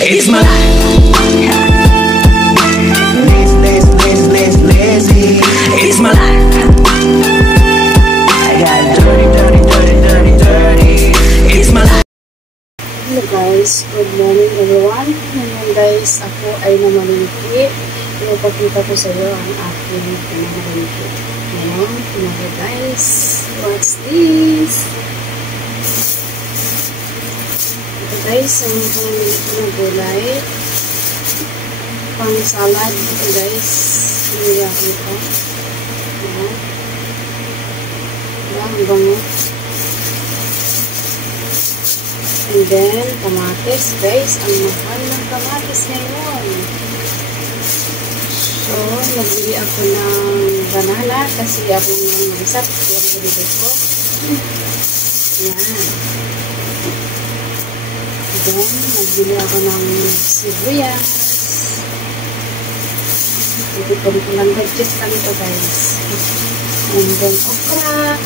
It's my life. Lazy. It's my life. I got dirty. It's my life. Hello guys, good morning everyone. Ngayon guys, ako ay namalingki. Ipapakita ko sa iyo ang aking namalingki. Ngayon, hello guys, what's this? Ito guys, ang namalingki na gulay. Pang salad ito guys. Nilagyan ko ito. Ayan. Ayan, ang bango. And then, kamatis guys. Ang mahal ng kamatis ngayon. So, nagbili ako ng banana kasi ako nang mag-isap. Yung nabili ko. Ayan. And then, nagbili ako ng sibuyas. Ito ko lang budget lang ito guys. And then okra.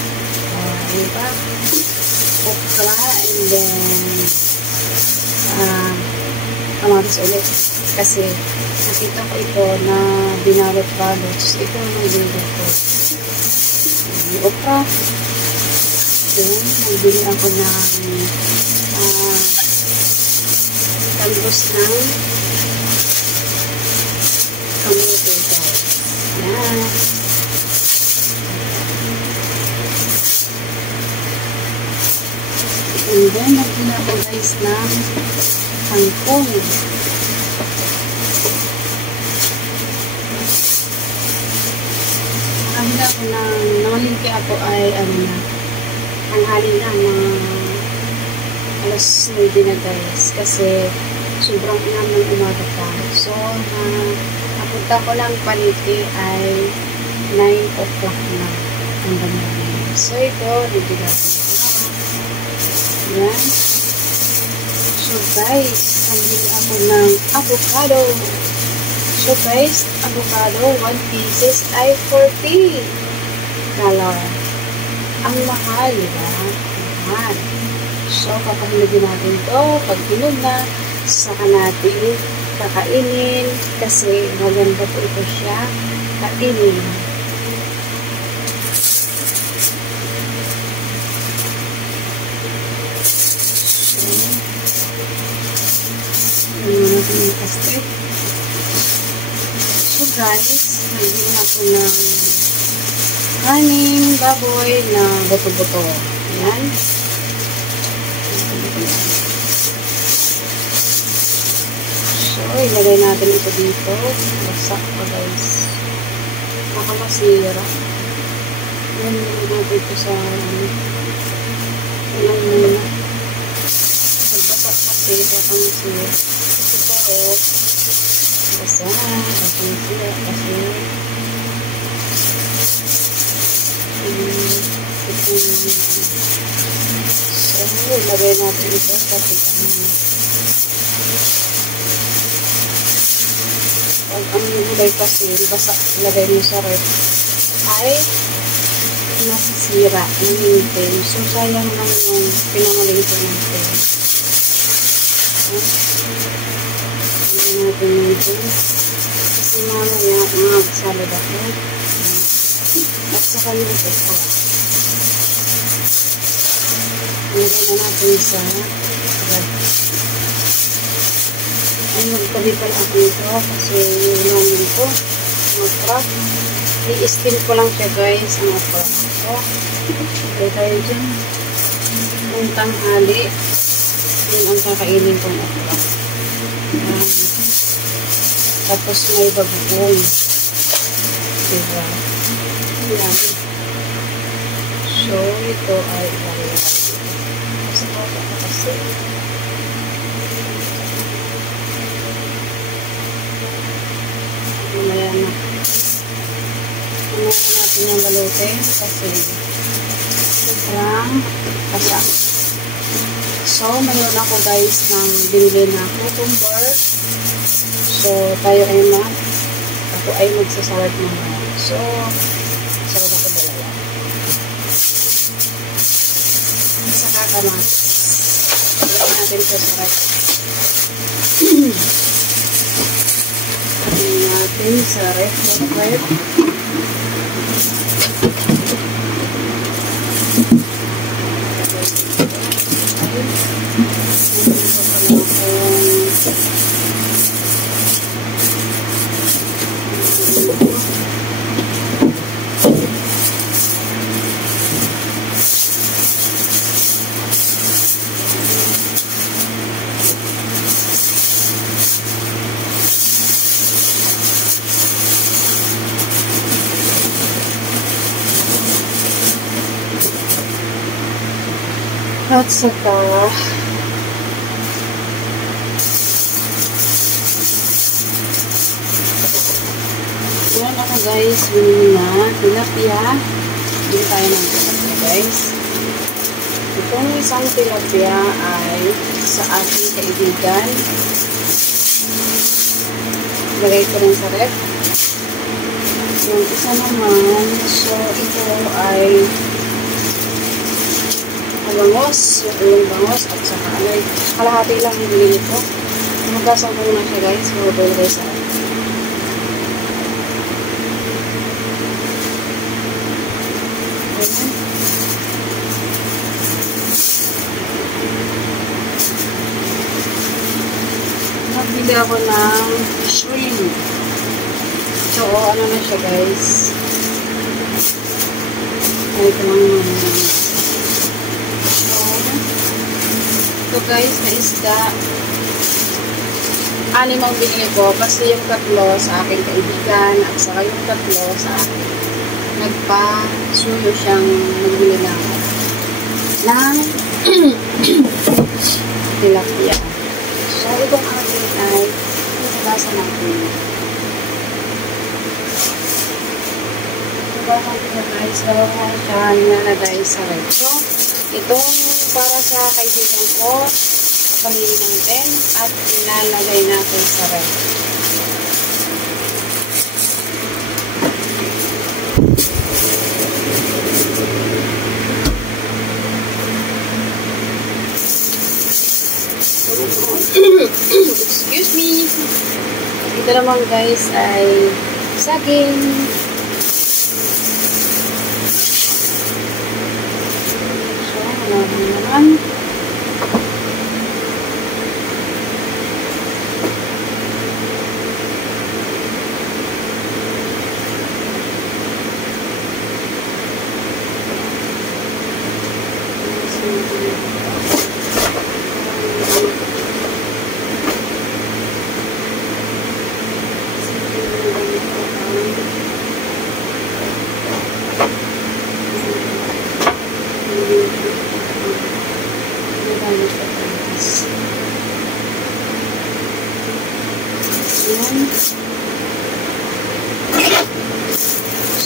Diba? Okra and then kamatis ulit. Kasi nakita ko ito na binalot-balot. Ito ang nabili ko. Yung okra. Then nagbili ako ng talbos ng kamote guys. Yan. And then, nagbili ako guys ng kangkong. Nagbili ako ng namalingki ako ay tanghali na mga alas 9 na guys. Kasi sobrang inam ng umaga pa. So, napunta ko lang paliti ay 9 o'clock na ang gabi. So, ito, nabili ako. Yan. So, guys, nabili ako ng avocado. So, guys, avocado, 1 pieces ay 40 $. Ang mahal, diba? Mahal. So, kapahilagin natin ito. Pag hinog na, saka natin kakainin kasi maganda po ito siya kainin. So, natin yung kaste. So guys, naging ako ng kaning baboy na buto-buto. Ayan. So, ilagay natin ito dito. Basak pa guys. Baka masira. Yan, ilagay natin ito sa ilang muna. Pagbasak kasi, baka masira. Ito o. Basa. Baka masira kasi. So, ilagay natin ito. Patikan natin. Pag ang gulay kasi, basta ilagay mo sa ref, ay nasisira, nangintin. So, sayang lang yung pinangalintin natin. Ilagay natin nito. Kasi mamaya, salad ako. At saka yung ito. Ilagay na natin sa ref. Ay, magpalipal ako ito kasi yung namin ko, ang okra. I-steam ko lang siya guys, ang okra. So, okay tayo dyan. Yung tanghali, yun ang kakainin kong okra. Tapos may bagoong. Diba? Yan. So, ito ay ilalagay. Kasi baka kasi. Mamaya na. Mamaya natin yung balutin kasi sobrang pasak. So, mayroon ako guys ng binili na cucumber. So, tayo ay ako ay magsasalad naman. So, salad ako dalawa. Saka kamatis. Lagyan natin ito sa ref. natin sa ref. At saka yan ako guys, binili na tilapia. Bili tayo ng tilapia guys. Itong isang tilapia ay sa ating kaibigan. Lagay ko rin sa ref. Yung isa naman, so ito ay bangos, yung bangos at saka kalahati lang yung bili nito. Magasaw ko muna siya guys, mabubuhay guys sa nagbili ako ng shrimp. So, ano na siya guys. Ay, ito lang naman. So guys, na isda. 6 ang binili ko. Kasi yung 3 sa aking kaibigan at saka yung 3 sa akin. Nagpa-suyo siyang nagbili ng tilapia. So itong akin ay nabasa natin. Nabasa natin guys. Nabasa siya nilalagay sa ref. So itong para sa kaibigan ko, pamili natin at ilalagay natin sa ref. Excuse me. Ito naman guys ay saging. Naman.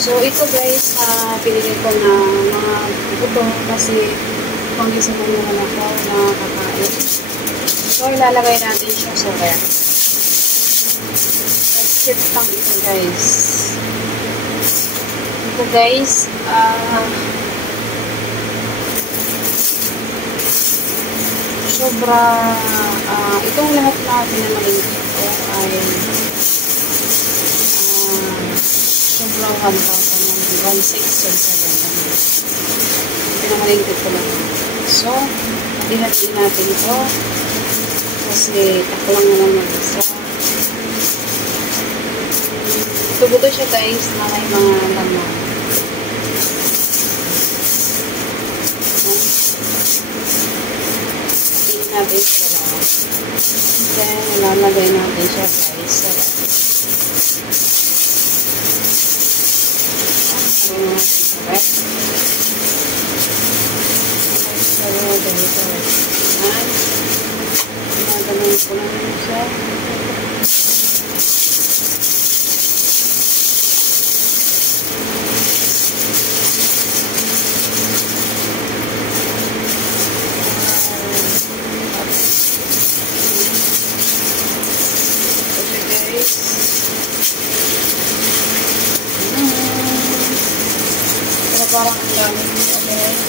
So, ito guys, pinili ko na mga buto kasi pang-isa mo naman ako na kakain. So, ilalagay natin siya sa ref. Nag-chip lang ito guys. Ito guys, sobra, itong lahat na pinamaling ito ay sobrang 1,607. Pinamaling ito lang. So, hati-hati natin ito kasi ako lang naman mag-isa. Ito buto siya guys na may mga laman. Natin siya lang. Then, ilalagay natin siya guys sa ref. So, ganito. Yan. Ginaganon ko naman siya. Parang ang dami dito guys.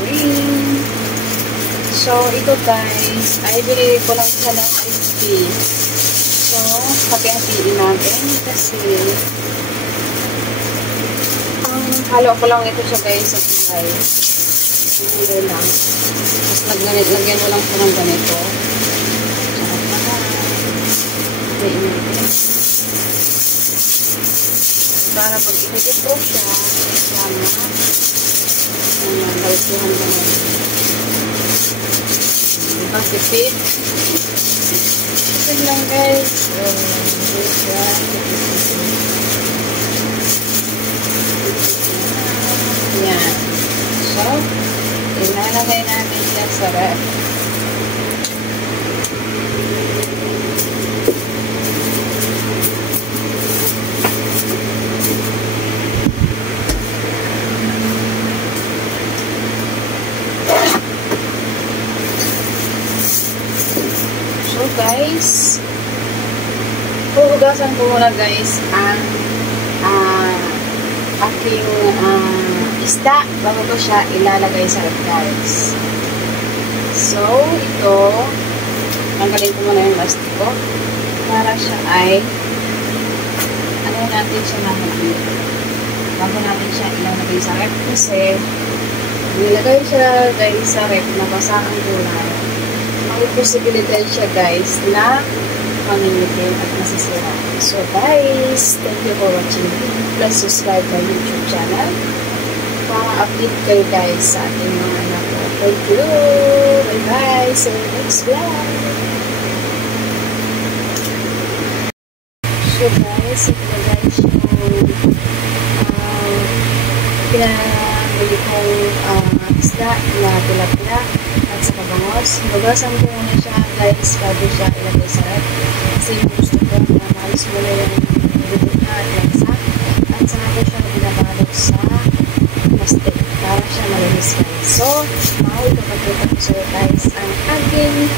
Green. So, ito guys, ay binili ko lang siya ng 50. So, hati-hatiin natin kasi halo ko lang ito siya guys sa gulay. Gulay lang. Tapos lagyan mo lang siya ng ganito. Para pag itigit ko siya, sama balsuhan ko na. Diba, tipid? Tipid lang guys. Yan. So, ilalagay natin siya sa ref. So guys, huhugasan ko muna guys ang aking isda bago ko siya ilalagay sa ref guys. So, ito tanggalin ko muna yung plastic ko para siya ay ano natin siya nahuli bago natin siya ilalagay sa ref kasi nilagay siya guys sa ref na basa ang gulay. May posibilidad siya guys na mangingitin at masisira. So guys, thank you for watching. Please subscribe my YouTube channel para update kayo guys sa ating mga anak ko. Thank you! Bye bye! See you next vlog! So guys, ito guys yung pinabili kong isda na tilapia at saka bangos. Hugasan ko muna siya guys bago siya ilagay sa ref. Kasi gusto ko na maalis muna yung bibig na at lansa. At saka ko siya binabalot sa plastic para siya malinis guys. So, now ipapagkita ko sa guys ang aking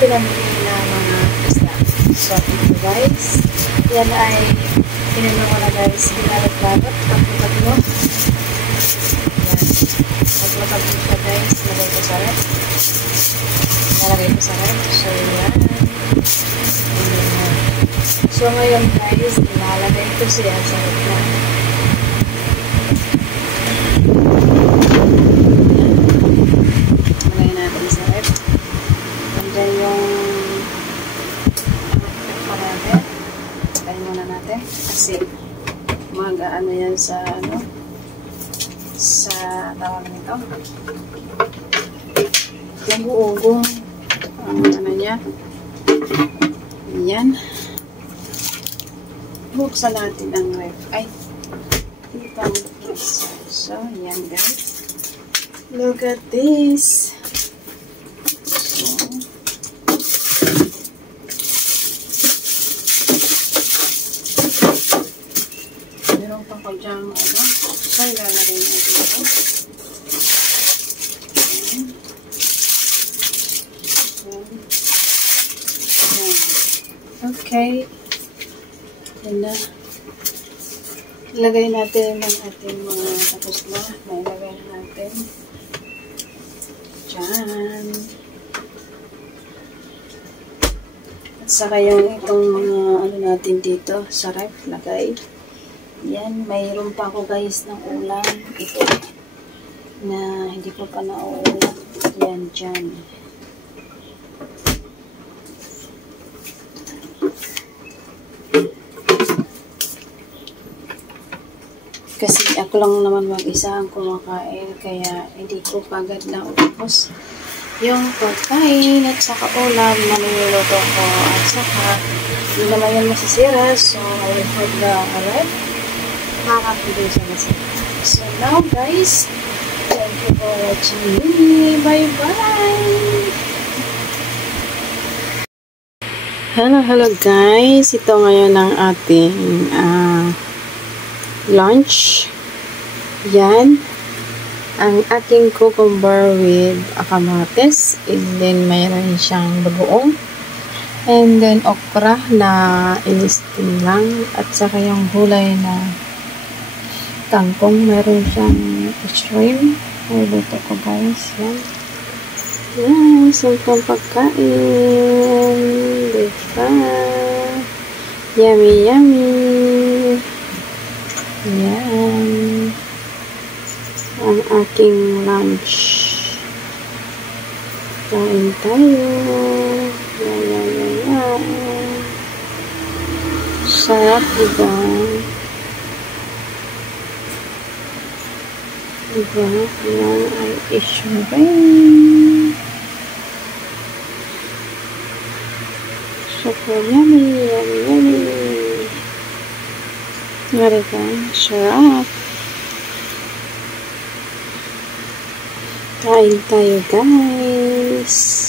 pinamili na mga isda. So, ito guys. Yan ay pinano ko na guys. Binalot-balot. Pagkakat mo. Pagkakat mo siya guys. Nalagay ko sa ref. Nalagay ko sa ref. So, yan. So, ngayon guys, ilalagay ko siya sa ref na. Nalagay natin sa ref. And then yung natin. Lagay muna natin. Kasi mag-ano yan sa ano sa tawag nito. Yung uugong ang ano niya. Yan. Buksan natin ang ref. Ay, dito ang case. So, yan guys. Look at this. So, meron pa ko dyan ano. So, ilalagay natin ito. Okay. Yan na. Ilagay natin ang ating mga tapos na. Nailagay na natin. Diyan. At saka yung itong mga ano natin dito sa ref. Lagay. Yan. Mayroon pa ako guys ng ulam. Ito. Na hindi ko pa nauulam. Yan. Diyan. Kasi ako lang naman mag-isa ang kumakain, kaya hindi ko kagad na ubos yung pagkain at saka ulam na niluluto ko at saka hindi naman yan masisira, so I will put the ref para hindi siya masira. So now guys, thank you for watching me. Bye bye! Hello guys, ito ngayon ang ating lunch. Yan. Ang ating cucumber with kamatis. And then, mayroon siyang bagoong. And then, okra na in-steam lang. At saka yung gulay na kangkong, meron siyang shrimp. Ay, luto ko guys. Yan. Yan, simpleng pagkain. Diba? Yummy, yummy. Yan. Ang aking lunch. Kain tayo. Yan. Sarap, diba? Diba? Yan ay shrimp. Super yummy, yummy, yummy. Ngari ka, sarap. Kain tayo guys.